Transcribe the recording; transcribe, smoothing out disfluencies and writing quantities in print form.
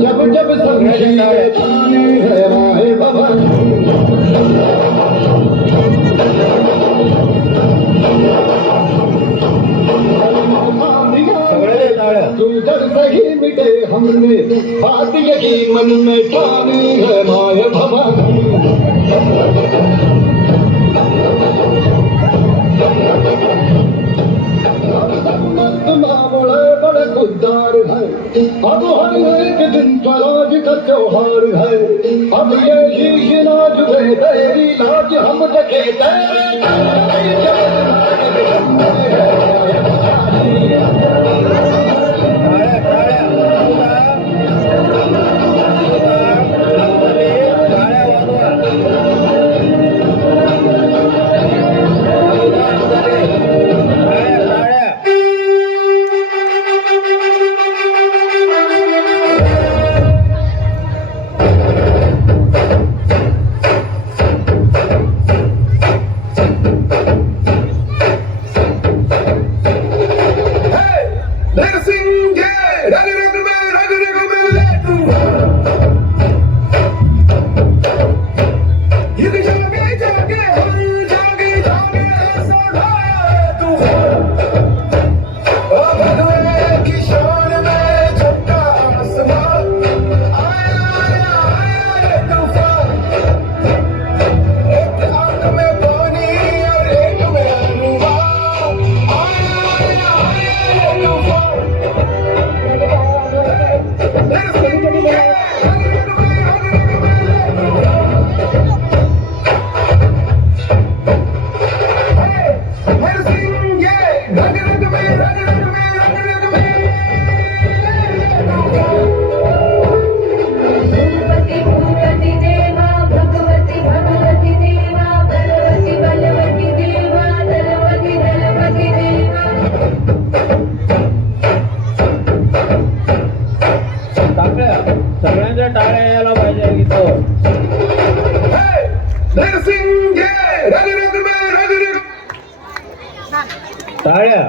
जब जब संघर्ष है राहे भवन तू जब सही मिटे हमने बात यही मन में ठानी है माय भवन बड़े खुददार है अब हर एक दिन स्वराज का त्योहार है अब ये शीश नाज दे तेरी लाज हम देखे Rag